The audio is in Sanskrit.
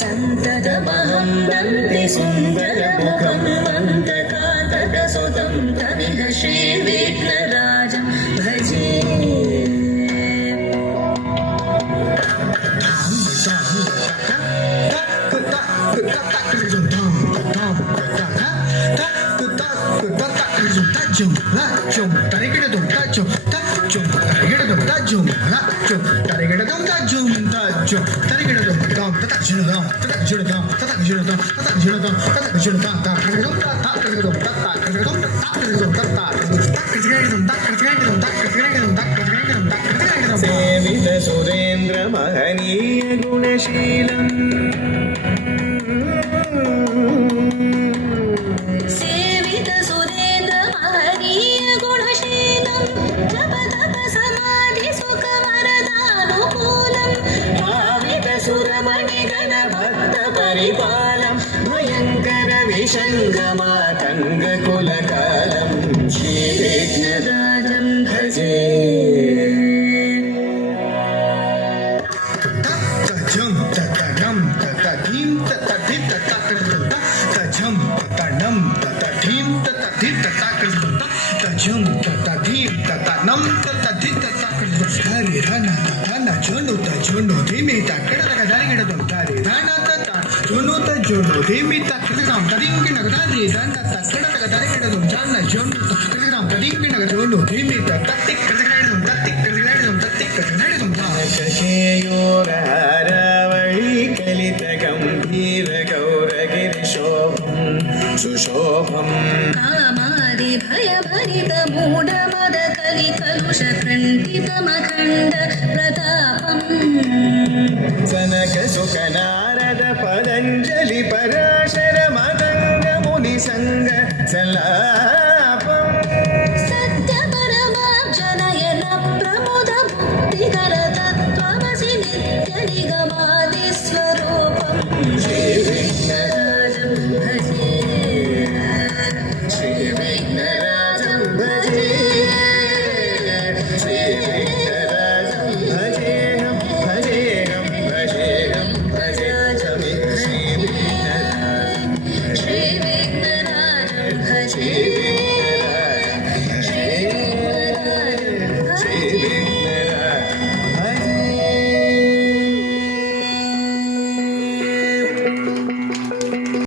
सन्ततमहं वन्दे सुन्दरमुखं वन्दकातकसुतं तमिह श्रीविघ्नराजं भजे। सेवित सुरेन्द्र महनीय गुणशीलम् सेवित सुरेन्द्र महनीय गुणशीलं जप तप समाधि सुख वरदानुकूलं भावित सुरमणिगण भक्त परिपालं भयङ्कर विषङ्गमातङ्ग कुलकालं श्रीविघ्नराजं भजे। सुशोभम् कामादि भयभरित मूढमद कलिकलुष